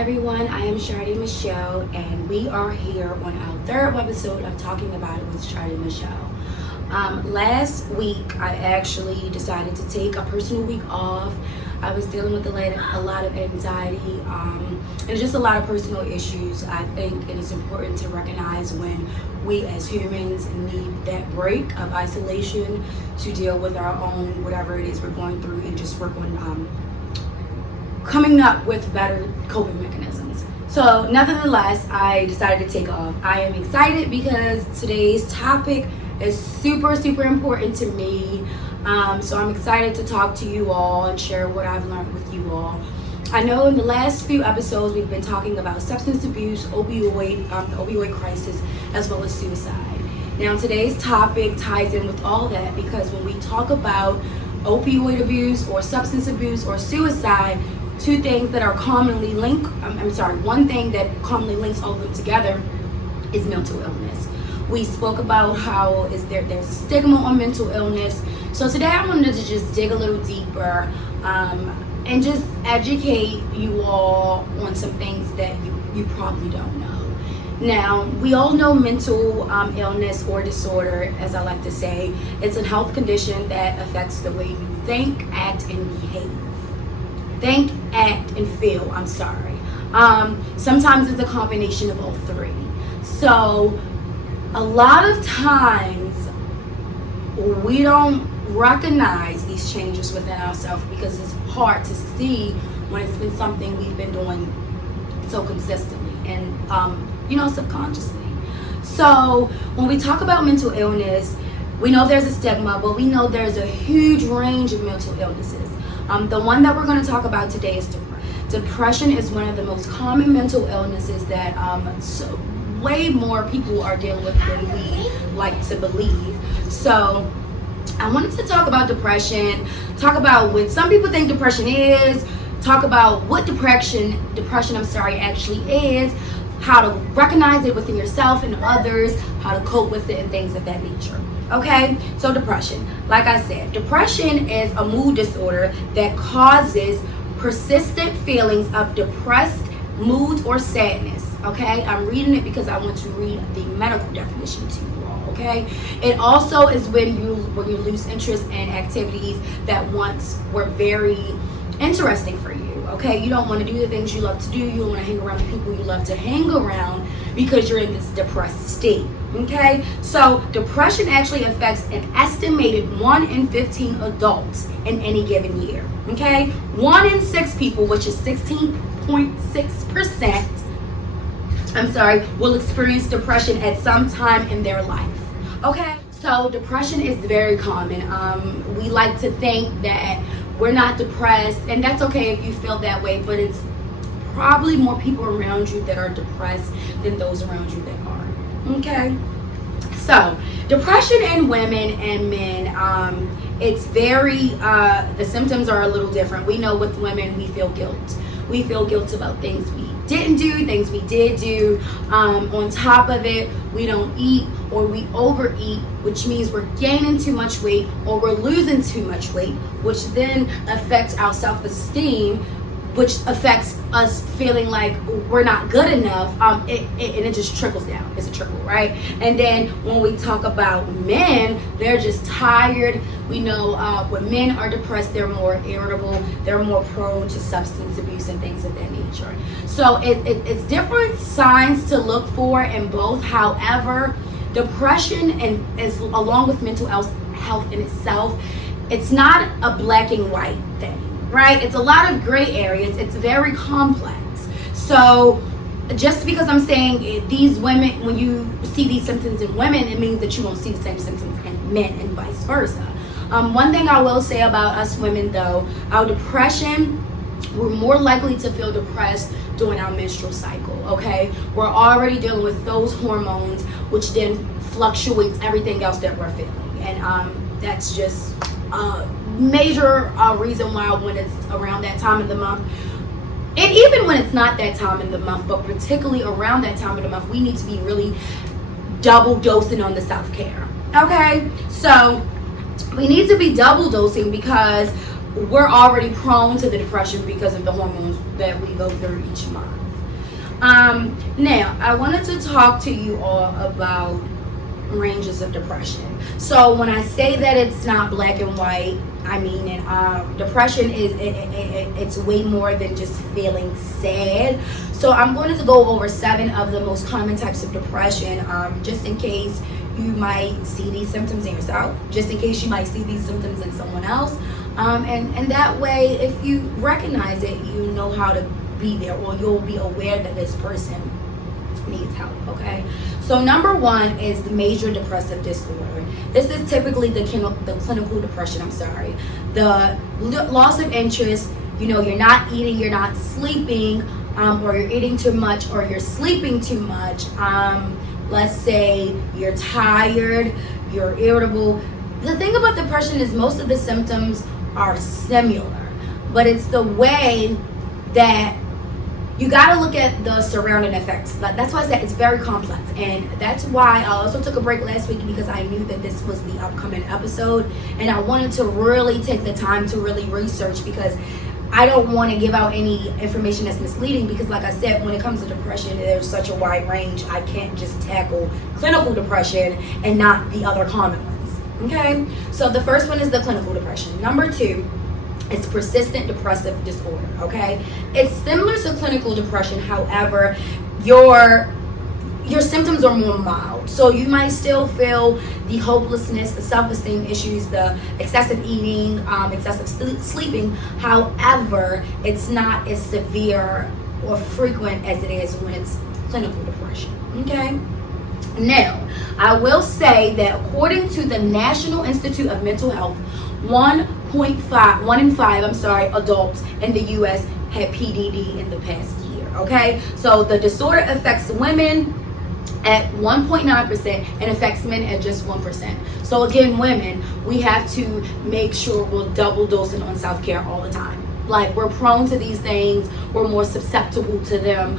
everyone, I am Sadé Michelle, and we are here on our third webisode of Talking About It with Sadé Michelle. Last week, I actually decided to take a personal week off. I was dealing with a lot of anxiety and just a lot of personal issues. I think it is important to recognize when we as humans need that break of isolation to deal with our own whatever it is we're going through and just work on coming up with better coping mechanisms. So nevertheless, I decided to take off. I am excited because today's topic is super important to me. So I'm excited to talk to you all and share what I've learned with you all. I know in the last few episodes we've been talking about substance abuse, the opioid crisis, as well as suicide. Now today's topic ties in with all that because when we talk about opioid abuse or substance abuse or suicide, two things that are commonly linked, one thing that commonly links all of them together is mental illness. We spoke about how there's a stigma on mental illness. So today I wanted to just dig a little deeper and just educate you all on some things that you probably don't know. Now, we all know mental illness or disorder, as I like to say. It's a health condition that affects the way you think, act, and behave. Think, act, and feel, sometimes it's a combination of all three. So a lot of times we don't recognize these changes within ourselves because it's hard to see when it's been something we've been doing so consistently and subconsciously. So when we talk about mental illness, we know there's a stigma, but we know there's a huge range of mental illnesses. The one that we're going to talk about today is depression. Depression is one of the most common mental illnesses that way more people are dealing with than we like to believe. So I wanted to talk about depression, talk about what some people think depression is, talk about what depression actually is, how to recognize it within yourself and others, how to cope with it and things of that nature. Okay, so depression. Like I said, depression is a mood disorder that causes persistent feelings of depressed mood or sadness. Okay, I'm reading it because I want to read the medical definition to you all. Okay, it also is when you lose interest in activities that once were very interesting for you. Okay, you don't want to do the things you love to do. You don't want to hang around the people you love to hang around because you're in this depressed state. Okay, so depression actually affects an estimated 1 in 15 adults in any given year. Okay, 1 in 6 people, which is 16.6%, will experience depression at some time in their life. Okay, so depression is very common. We like to think that we're not depressed, and that's okay if you feel that way, but it's probably more people around you that are depressed than those around you that are. Okay, so depression in women and men, it's very, the symptoms are a little different. We know with women, we feel guilt. We feel guilt about things we didn't do, things we did do. On top of it, we don't eat or we overeat, which means we're gaining too much weight or we're losing too much weight, which then affects our self-esteem, which affects us feeling like we're not good enough, and it just trickles down. It's a trickle, right? And then when we talk about men, they're just tired. We know when men are depressed, they're more irritable, they're more prone to substance abuse and things of that nature. So it's different signs to look for in both. However, depression is along with mental health in itself, it's not a black and white thing. Right? It's a lot of gray areas. It's very complex. So just because I'm saying these women, when you see these symptoms in women, it means that you won't see the same symptoms in men and vice versa. One thing I will say about us women though, our depression, we're more likely to feel depressed during our menstrual cycle, okay? We're already dealing with those hormones, which then fluctuates everything else that we're feeling. And that's just major reason why when it's around that time of the month, and even when it's not that time of the month, but particularly around that time of the month, we need to be really double dosing on the self-care. Okay, so we need to be double dosing because we're already prone to the depression because of the hormones that we go through each month. Now, I wanted to talk to you all about ranges of depression. So when I say that it's not black and white, I mean it. Depression it's way more than just feeling sad. So I'm going to go over 7 of the most common types of depression, just in case you might see these symptoms in yourself, just in case you might see these symptoms in someone else, and that way, if you recognize it, you know how to be there, or you'll be aware that this person needs help. Okay, so number 1 is the major depressive disorder. This is typically the clinical depression. The loss of interest. You're not eating, you're not sleeping, or you're eating too much, or you're sleeping too much. Let's say you're tired, you're irritable. The thing about depression is most of the symptoms are similar, but it's the way that you got to look at the surrounding effects. That's why I said it's very complex, and that's why I also took a break last week, because I knew that this was the upcoming episode, and I wanted to really take the time to really research, because I don't want to give out any information that's misleading, because like I said, when it comes to depression, there's such a wide range. I can't just tackle clinical depression and not the other common ones. Okay, so the first one is the clinical depression. Number 2, it's persistent depressive disorder. Okay, it's similar to clinical depression, however, your symptoms are more mild. So you might still feel the hopelessness, the self-esteem issues, the excessive eating, excessive sleeping. However, it's not as severe or frequent as it is when it's clinical depression. Okay. Now, I will say that according to the National Institute of Mental Health, 1 in 5 adults in the U.S. had PDD in the past year. Okay, so the disorder affects women at 1.9% and affects men at just 1%. So again, women, we have to make sure we're double dosing on self-care all the time. Like, we're prone to these things, we're more susceptible to them,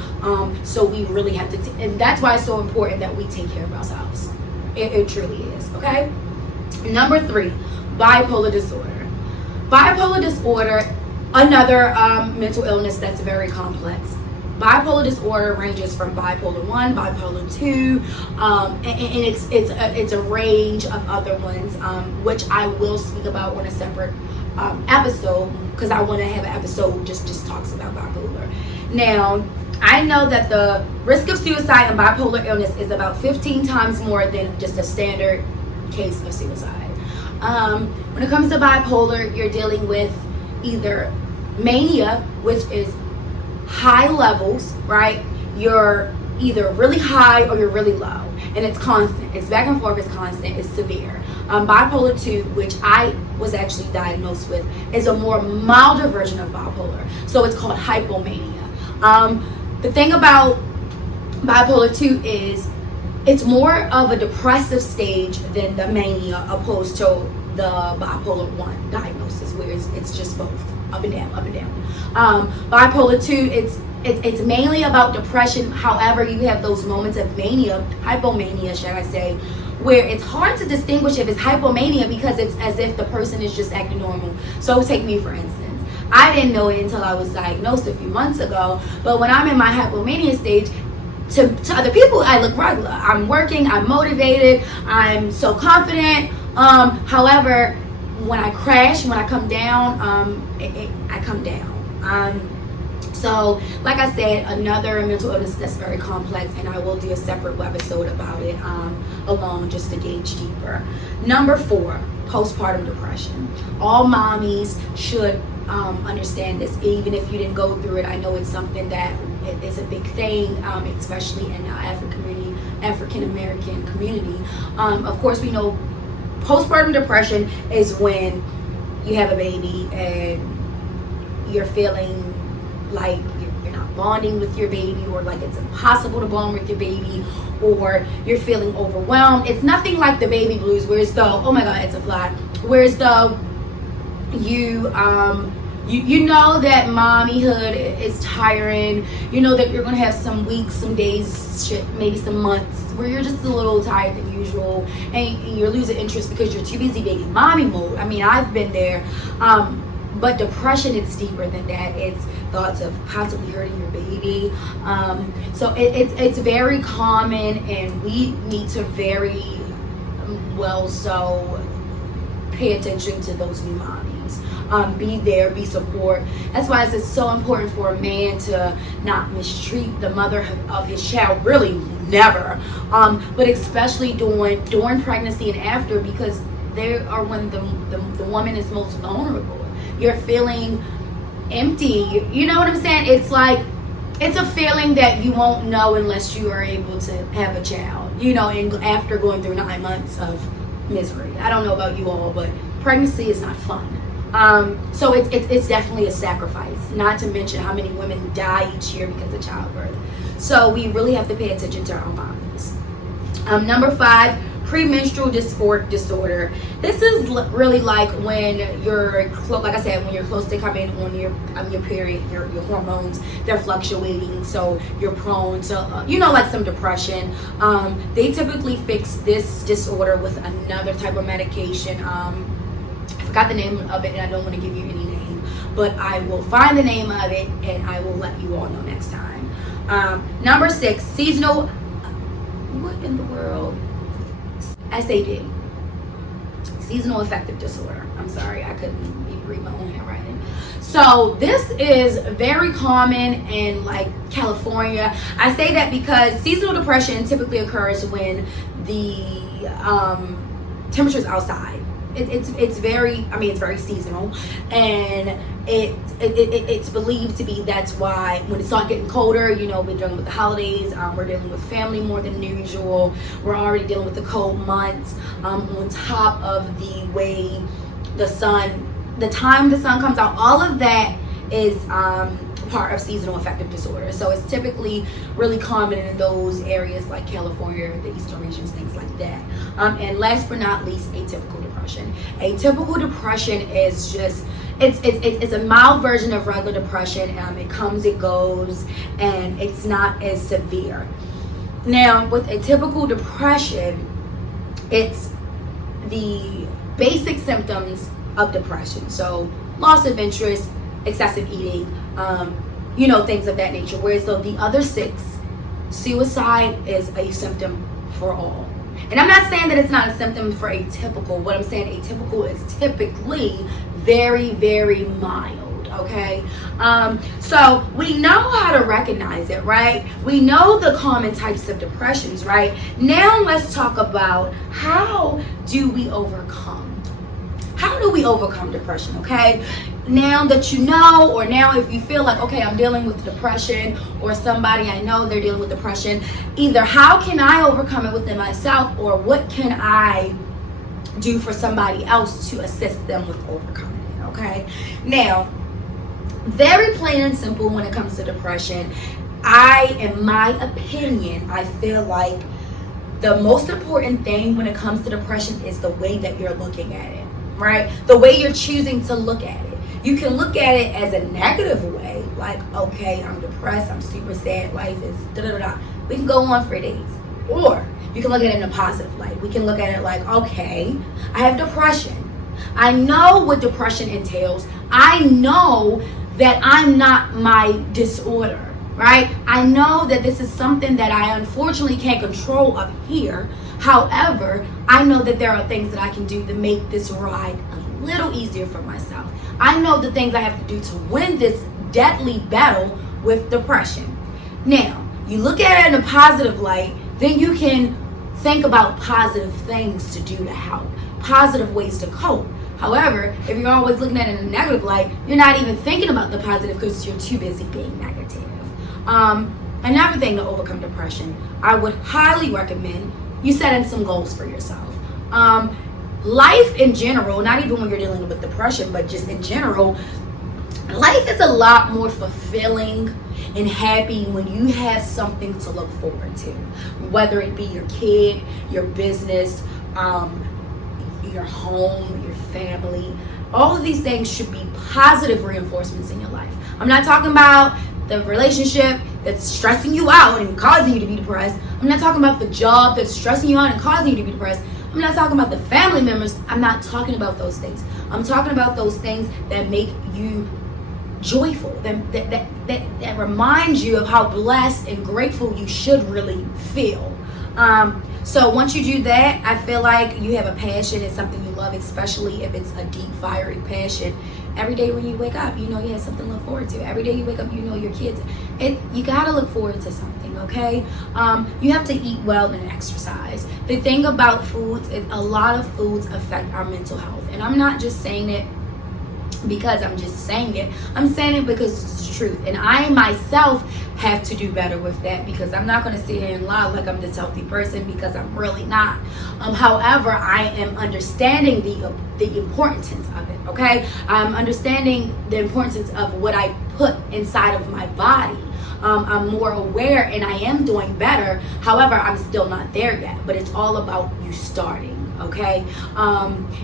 so we really have to, and that's why it's so important that we take care of ourselves. It truly is. Okay. Number 3, bipolar disorder. Bipolar disorder, another mental illness that's very complex. Bipolar disorder ranges from bipolar 1, bipolar 2, and it's a range of other ones, which I will speak about on a separate episode, because I want to have an episode just talks about bipolar. Now, I know that the risk of suicide in bipolar illness is about 15 times more than just a standard case of suicide. When it comes to bipolar, you're dealing with either mania, which is high levels, right? You're either really high or you're really low, and it's constant. It's back and forth. It's constant. It's severe. Bipolar 2, which I was actually diagnosed with, is a more milder version of bipolar. So it's called hypomania. The thing about bipolar 2 is it's more of a depressive stage than the mania, opposed to the bipolar 1 diagnosis, where it's just both up and down, up and down. Bipolar 2, it's mainly about depression. However, you have those moments of mania, hypomania, should I say, where it's hard to distinguish if it's hypomania, because it's as if the person is just acting normal. So take me, for instance. I didn't know it until I was diagnosed a few months ago, but when I'm in my hypomania stage, to other people, I look regular. I'm working, I'm motivated, I'm so confident. However, when I crash, when I come down, I come down. So, like I said, another mental illness that's very complex, and I will do a separate webisode about it alone, just to gauge deeper. Number 4, postpartum depression. All mommies should understand this, even if you didn't go through it. I know it's something that is a big thing, especially in the African American community. Of course, we know postpartum depression is when you have a baby and you're feeling like you're not bonding with your baby, or like it's impossible to bond with your baby, or you're feeling overwhelmed. It's nothing like the baby blues, whereas though, oh my god, it's a fly, whereas though you know that mommyhood is tiring. You know that you're gonna have some weeks, some days, shit, maybe some months where you're just a little tired than usual, and you're losing interest because you're too busy being in mommy mode. I mean, I've been there. But depression, it's deeper than that. It's thoughts of possibly hurting your baby. So it's very common, and we need to very so pay attention to those new mommies. Be there, be support. That's why it's so important for a man to not mistreat the mother of his child. Really, never. But especially during pregnancy and after, because they are when the woman is most vulnerable. You're feeling empty. You know what I'm saying? It's like, it's a feeling that you won't know unless you are able to have a child, and after going through 9 months of misery. I don't know about you all, but pregnancy is not fun. So it's definitely a sacrifice, not to mention how many women die each year because of childbirth. So we really have to pay attention to our bodies. Number 5, premenstrual dysphoric disorder. This is really like when you're, like I said, when you're close to coming on your period, your hormones, they're fluctuating, so you're prone to, like some depression. They typically fix this disorder with another type of medication. I forgot the name of it, and I don't want to give you any name, but I will find the name of it, and I will let you all know next time. Number 6, seasonal, what in the world? SAD, seasonal affective disorder. I'm sorry, I couldn't even read my own handwriting. So this is very common in like California. I say that because seasonal depression typically occurs when the temperature's outside. It's very seasonal, and it's believed to be, that's why when it starts getting colder, we're dealing with the holidays, we're dealing with family more than usual, we're already dealing with the cold months, on top of the way the time the sun comes out. All of that is part of seasonal affective disorder. So it's typically really common in those areas like California, the eastern regions, things like that. And last but not least, atypical depression. Atypical depression is just, it's a mild version of regular depression. It comes, it goes, and it's not as severe. Now, with atypical depression, it's the basic symptoms of depression. So loss of interest, excessive eating, things of that nature. Whereas though the other 6, suicide is a symptom for all. And I'm not saying that it's not a symptom for atypical. What I'm saying, atypical is typically very, very mild, okay? So we know how to recognize it, right? We know the common types of depressions, right? Now let's talk about how do we overcome depression, okay? Now that you know, or now if you feel like, okay, I'm dealing with depression, or somebody I know they're dealing with depression, either how can I overcome it within myself, or what can I do for somebody else to assist them with overcoming it, okay? Now, very plain and simple when it comes to depression, in my opinion, I feel like the most important thing when it comes to depression is the way that you're looking at it, right? The way you're choosing to look at it. You can look at it as a negative way, like, okay, I'm depressed, I'm super sad, life is da-da-da-da. We can go on for days. Or you can look at it in a positive light. We can look at it like, okay, I have depression. I know what depression entails. I know that I'm not my disorder, right? I know that this is something that I unfortunately can't control up here. However, I know that there are things that I can do to make this ride a little easier for myself. I know the things I have to do to win this deadly battle with depression. Now, you look at it in a positive light, then you can think about positive things to do to help, positive ways to cope. However, if you're always looking at it in a negative light, you're not even thinking about the positive because you're too busy being negative. Another thing to overcome depression, I would highly recommend you setting some goals for yourself. Life in general, not even when you're dealing with depression, but just in general, life is a lot more fulfilling and happy when you have something to look forward to. Whether it be your kid, your business, your home, your family. All of these things should be positive reinforcements in your life. I'm not talking about the relationship that's stressing you out and causing you to be depressed. I'm not talking about the job that's stressing you out and causing you to be depressed. I'm not talking about the family members. I'm not talking about those things. I'm talking about those things that make you joyful, that reminds you of how blessed and grateful you should really feel. So once you do that, I feel like you have a passion. It's something you love, especially if it's a deep, fiery passion. Every day when you wake up, you know you have something to look forward to. Every day you wake up, you know your kids. You gotta look forward to something, okay? You have to eat well and exercise. The thing about foods is a lot of foods affect our mental health. And I'm not just saying it because I'm just saying it. I'm saying it because it's the truth. And I myself have to do better with that, because I'm not going to sit here and lie like I'm this healthy person, because I'm really not. However, I am understanding the importance of it, okay? I'm understanding the importance of what I put inside of my body. I'm more aware and I am doing better. However, I'm still not there yet, but it's all about you starting. Okay,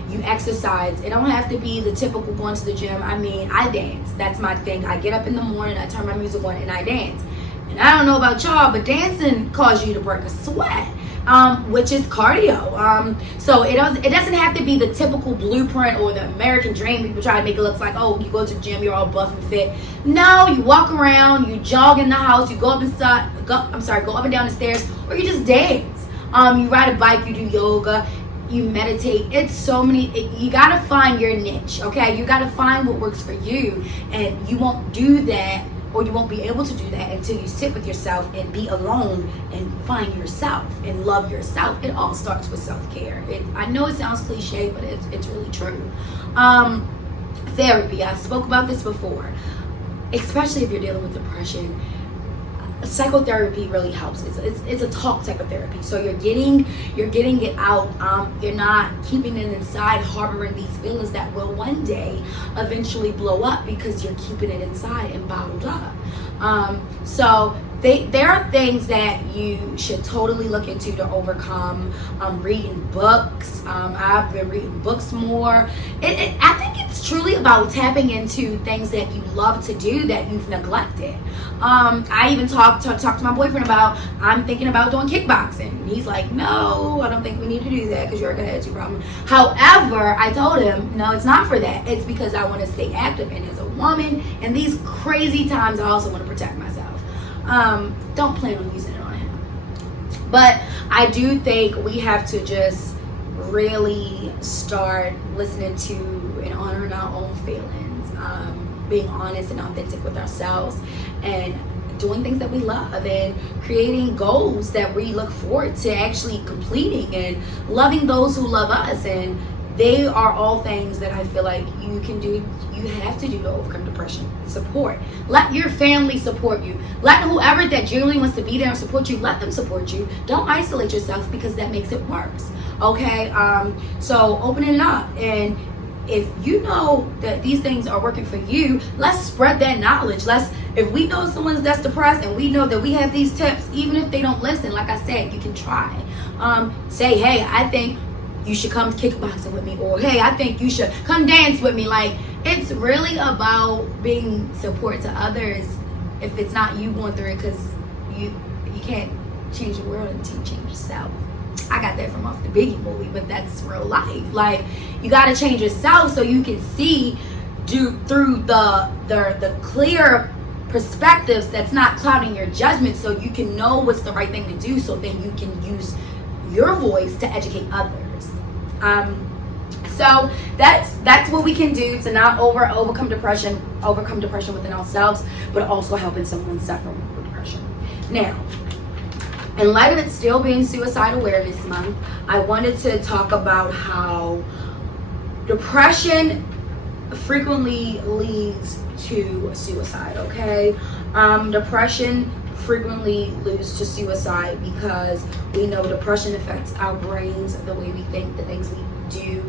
you exercise. It don't have to be the typical going to the gym. I mean, I dance. That's my thing. I get up in the morning, I turn my music on, and I dance. And I don't know about y'all, but dancing causes you to break a sweat, which is cardio. So it doesn't have to be the typical blueprint or the American dream. People try to make it look like, oh, you go to the gym, you're all buff and fit. No, you walk around, you jog in the house, you go up and down the stairs, or you just dance. You ride a bike, you do yoga, you meditate. It's so many. You gotta find your niche, okay? You gotta find what works for you, and you won't do that, or you won't be able to do that until you sit with yourself and be alone and find yourself and love yourself. It all starts with self-care. I know it sounds cliche, but it's really true. Therapy. I spoke about this before, especially if you're dealing with depression. Psychotherapy really helps. It's a talk type of therapy. So you're getting it out. You're not keeping it inside, harboring these feelings that will one day eventually blow up because you're keeping it inside and bottled up. So there are things that you should totally look into to overcome. Reading books. I've been reading books more. I think it's truly about tapping into things that you love to do that you've neglected. I even talked to my boyfriend about, I'm thinking about doing kickboxing. He's like, no, I don't think we need to do that because you're going to have a problem. However, I told him, no, it's not for that. It's because I want to stay active. And as a woman, in these crazy times, I also want to protect myself. Don't plan on using it on him. But I do think we have to just really start listening to and honoring our own feelings, being honest and authentic with ourselves, and doing things that we love, and creating goals that we look forward to actually completing, and loving those who love us. And they are all things that I feel like you can do, you have to do to overcome depression. Support. Let your family support you. Let whoever that genuinely wants to be there and support you, let them support you. Don't isolate yourself, because that makes it worse. Okay? So opening it up. And if you know that these things are working for you, let's spread that knowledge. If we know someone that's depressed and we know that we have these tips, even if they don't listen, like I said, you can try. Say, hey, I think you should come kickboxing with me, or hey, I think you should come dance with me. Like, it's really about being support to others. If it's not you going through it, because you can't change the world until you change yourself. I got that from off the Biggie movie, but that's real life. Like, you got to change yourself so you can see through the clear perspectives that's not clouding your judgment, so you can know what's the right thing to do, so then you can use your voice to educate others. So that's what we can do to not overcome depression within ourselves, but also helping someone suffering from depression. Now, in light of it still being Suicide Awareness Month, I wanted to talk about how depression frequently leads to suicide, okay? Depression frequently leads to suicide because we know depression affects our brains, the way we think, the things we do.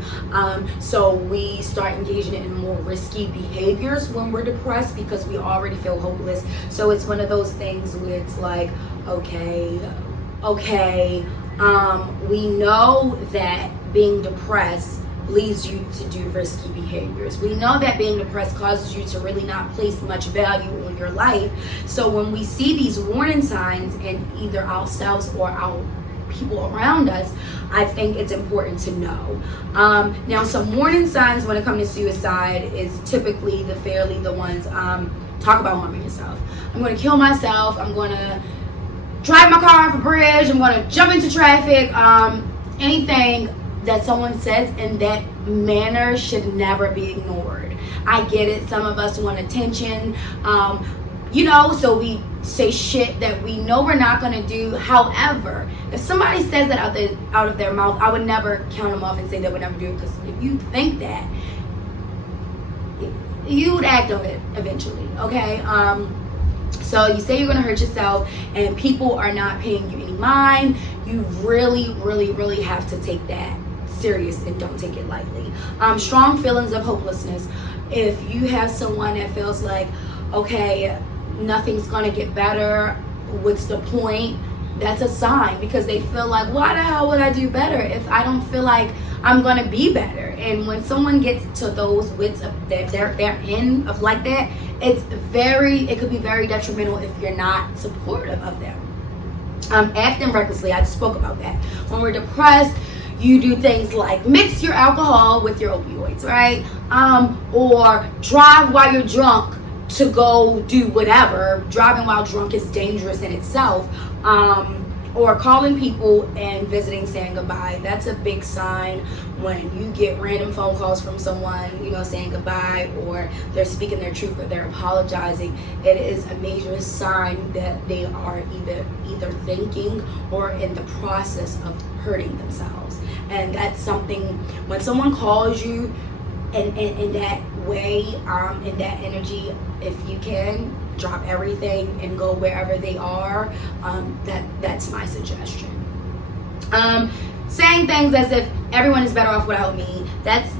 So we start engaging in more risky behaviors when we're depressed because we already feel hopeless. So it's one of those things where it's like, okay, we know that being depressed leads you to do risky behaviors. We know that being depressed causes you to really not place much value on your life. So when we see these warning signs in either ourselves or our people around us, I think it's important to know. Now, some warning signs when it comes to suicide is typically the ones, talk about harming yourself. I'm going to kill myself. I'm going to drive my car off a bridge. I'm going to jump into traffic. Anything that someone says in that manner should never be ignored. I get it. Some of us want attention, so we say shit that we know we're not going to do. However, if somebody says that out of their mouth, I would never count them off and say they would never do it, because if you think that, you would act on it eventually, okay? So you say you're going to hurt yourself and people are not paying you any mind, you really, really, really have to take that serious and don't take it lightly. Strong feelings of hopelessness. If you have someone that feels like, okay, nothing's going to get better, what's the point? That's a sign, because they feel like, why the hell would I do better if I don't feel like I'm going to be better? And when someone gets to those wits of their end of like that, it could be very detrimental if you're not supportive of them. Acting recklessly, I spoke about that. When we're depressed, you do things like mix your alcohol with your opioids, right? Or drive while you're drunk to go do whatever. Driving while drunk is dangerous in itself. Or calling people and visiting, saying goodbye. That's a big sign when you get random phone calls from someone, saying goodbye, or they're speaking their truth, or they're apologizing. It is a major sign that they are either thinking or in the process of hurting themselves. And that's something, when someone calls you in that way, in that energy, if you can, drop everything and go wherever they are. That's my suggestion. Saying things as if everyone is better off without me, that's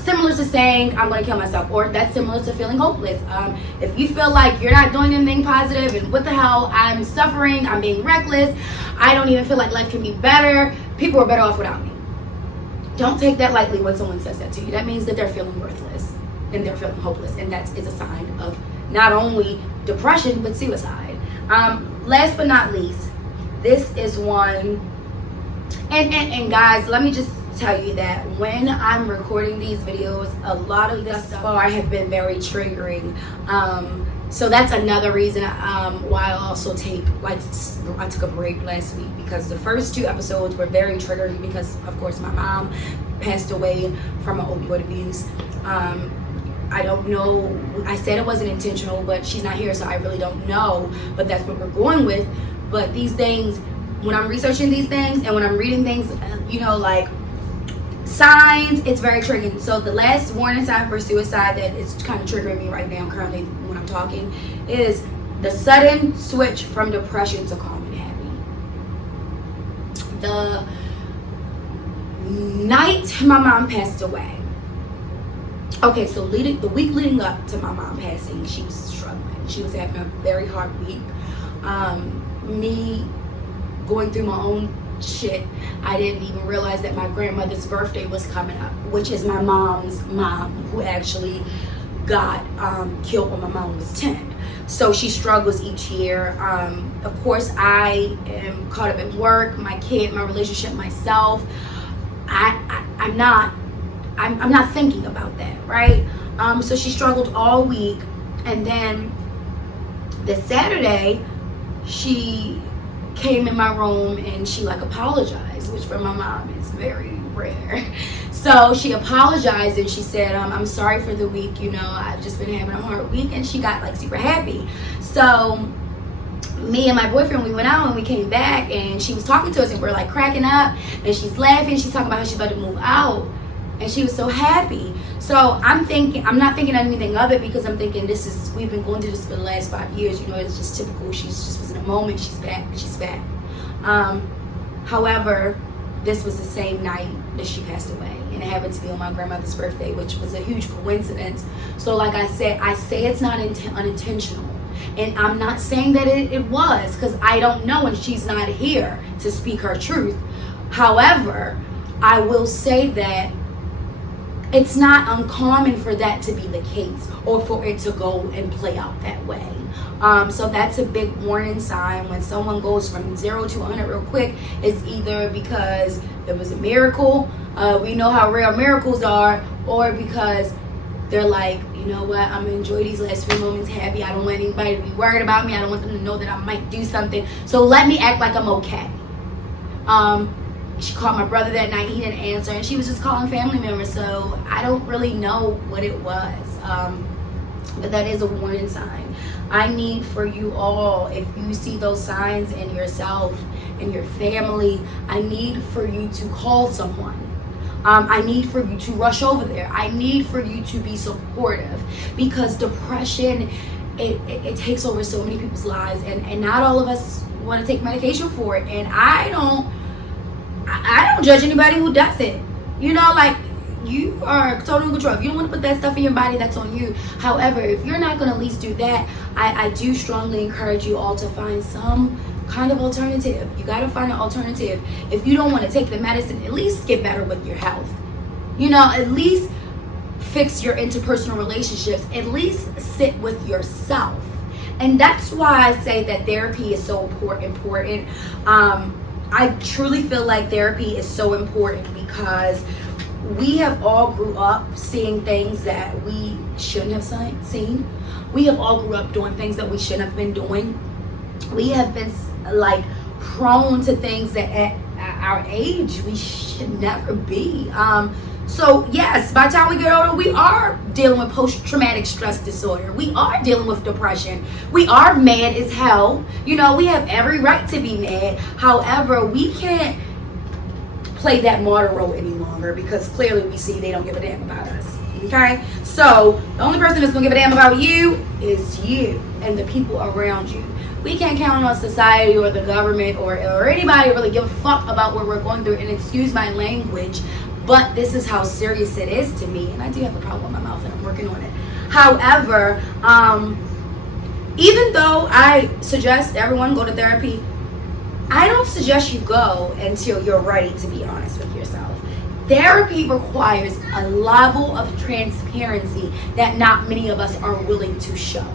similar to saying I'm going to kill myself, or that's similar to feeling hopeless. If you feel like you're not doing anything positive and what the hell, I'm suffering, I'm being reckless, I don't even feel like life can be better, people are better off without me. Don't take that lightly when someone says that to you. That means that they're feeling worthless and they're feeling hopeless, and that is a sign of not only depression but suicide. Last but not least, this is one, and guys, let me just tell you that when I'm recording these videos, a lot of this stuff have been very triggering. So that's another reason why I also I took a break last week, because the first 2 episodes were very triggering, because of course my mom passed away from an opioid abuse. I don't know, I said it wasn't intentional, but she's not here, so I really don't know, but that's what we're going with. But these things, when I'm researching these things and when I'm reading things, like signs, it's very triggering. So the last warning sign for suicide that is kind of triggering me right now currently when I'm talking is the sudden switch from depression to calm and happy. The night my mom passed away, okay, so the week leading up to my mom passing, she was struggling. She was having a very hard week. Me going through my own shit, I didn't even realize that my grandmother's birthday was coming up, which is my mom's mom, who actually got killed when my mom was 10. So she struggles each year. Of course, I am caught up in work, my kid, my relationship, myself. I'm not thinking about that, right? So she struggled all week, and then this Saturday, she came in my room and she apologized, which for my mom is very rare. So she apologized and she said, I'm sorry for the week, I've just been having a hard week, and she got super happy. So me and my boyfriend, we went out and we came back, and she was talking to us and we're cracking up, and she's laughing, she's talking about how she's about to move out, and she was so happy. So I'm not thinking anything of it, because I'm thinking we've been going through this for the last 5 years, it's just typical. She just was in a moment, she's back. However, this was the same night that she passed away, and it happened to be on my grandmother's birthday, which was a huge coincidence. So like I say it's not unintentional, and I'm not saying that it was, because I don't know, and she's not here to speak her truth. However, I will say that it's not uncommon for that to be the case, or for it to go and play out that way. So that's a big warning sign. When someone goes from 0 to 100 real quick, it's either because there was a miracle, we know how rare miracles are, or because they're like, you know what, I'm gonna enjoy these last few moments happy. I don't want anybody to be worried about me. I don't want them to know that I might do something, so let me act like I'm okay. She called my brother that night. He didn't answer, and she was just calling family members. So I don't really know what it was, but that is a warning sign. I need for you all, if you see those signs in yourself, in your family, I need for you to call someone. I need for you to rush over there. I need for you to be supportive, because depression, it takes over so many people's lives, and not all of us want to take medication for it. And I don't judge anybody who does it. You know, like, you are totally in control. If you don't want to put that stuff in your body, that's on you. However, if you're not going to at least do that, I do strongly encourage you all to find some kind of alternative. You got to find an alternative. If you don't want to take the medicine, at least get better with your health. You know, at least fix your interpersonal relationships. At least sit with yourself. And that's why I say that therapy is so important. I truly feel like therapy is so important, because we have all grew up seeing things that we shouldn't have seen. We have all grew up doing things that we shouldn't have been doing. We have been like prone to things that at our age we should never be. So yes, by the time we get older, we are dealing with post-traumatic stress disorder. We are dealing with depression. We are mad as hell. You know, we have every right to be mad. However, we can't play that martyr role any longer, because clearly we see they don't give a damn about us. Okay? So the only person that's gonna give a damn about you is you and the people around you. We can't count on society or the government or anybody to really give a fuck about what we're going through. And excuse my language, but this is how serious it is to me. And I do have a problem with my mouth, and I'm working on it. However, even though I suggest everyone go to therapy, I don't suggest you go until you're ready to be honest with yourself. Therapy requires a level of transparency that not many of us are willing to show.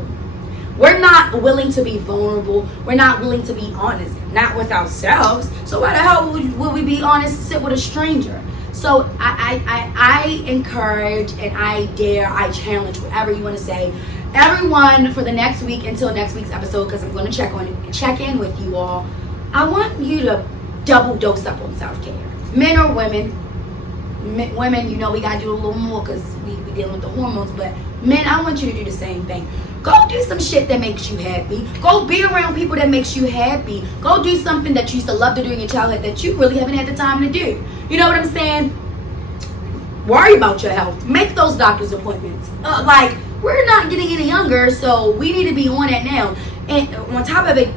We're not willing to be vulnerable. We're not willing to be honest, not with ourselves. So why the hell would we be honest to sit with a stranger? So I encourage, and I dare, I challenge, whatever you want to say, everyone, for the next week until next week's episode, because I'm going to check in with you all. I want you to double dose up on self-care. Men or women. Women, you know, we got to do a little more because we dealing with the hormones. But men, I want you to do the same thing. Go do some shit that makes you happy. Go be around people that makes you happy. Go do something that you used to love to do in your childhood that you really haven't had the time to do. You know what I'm saying? Worry about your health. Make those doctor's appointments. Like, we're not getting any younger, so we need to be on it now. And on top of it,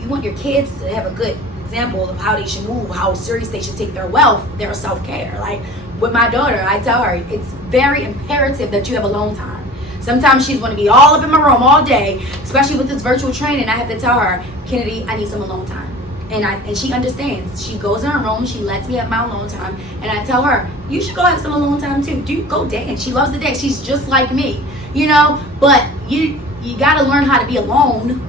you want your kids to have a good example of how they should move, how serious they should take their wealth, their self-care. Like, with my daughter, I tell her it's very imperative that you have alone time. Sometimes she's going to be all up in my room all day, especially with this virtual training. I have to tell her, Kennedy, I need some alone time. And she understands. She goes in her room, she lets me have my alone time, and I tell her, you should go have some alone time too. Go dance. She loves to dance. She's just like me, you know. But you got to learn how to be alone.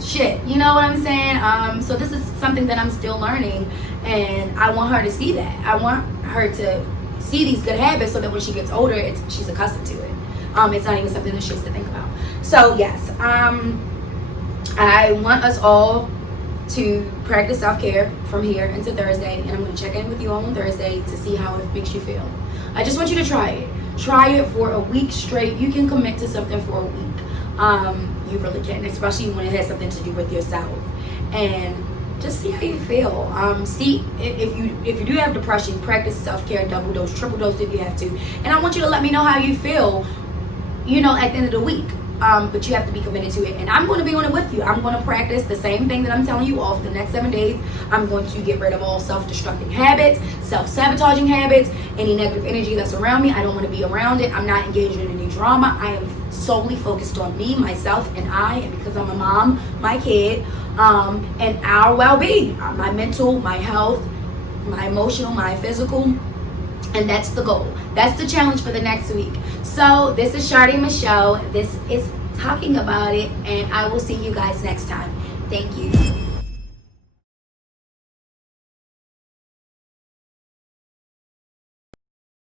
Shit, you know what I'm saying? So this is something that I'm still learning, and I want her to see that. I want her to see these good habits so that when she gets older, she's accustomed to it. It's not even something that she has to think about. So yes, I want us all to practice self-care from here into Thursday, and I'm going to check in with you all on Thursday to see how it makes you feel. I just want you to try it. Try it for a week straight. You can commit to something for a week. You really can, especially when it has something to do with yourself. And just see how you feel. See if you do have depression, practice self-care, double dose, triple dose if you have to. And I want you to let me know how you feel, you know, at the end of the week. But you have to be committed to it, and I'm going to be on it with you. I'm going to practice the same thing that I'm telling you all for the next 7 days. I'm going to get rid of all self-destructing habits, self-sabotaging habits, any negative energy that's around me. I don't want to be around it. I'm not engaged in any drama. I am solely focused on me, myself, and because I'm a mom, my kid, and our well-being, my mental, my health, my emotional, my physical. And that's the goal. That's the challenge for the next week. So this is Shardy Michelle. This is Talking About It, and I will see you guys next time. Thank you.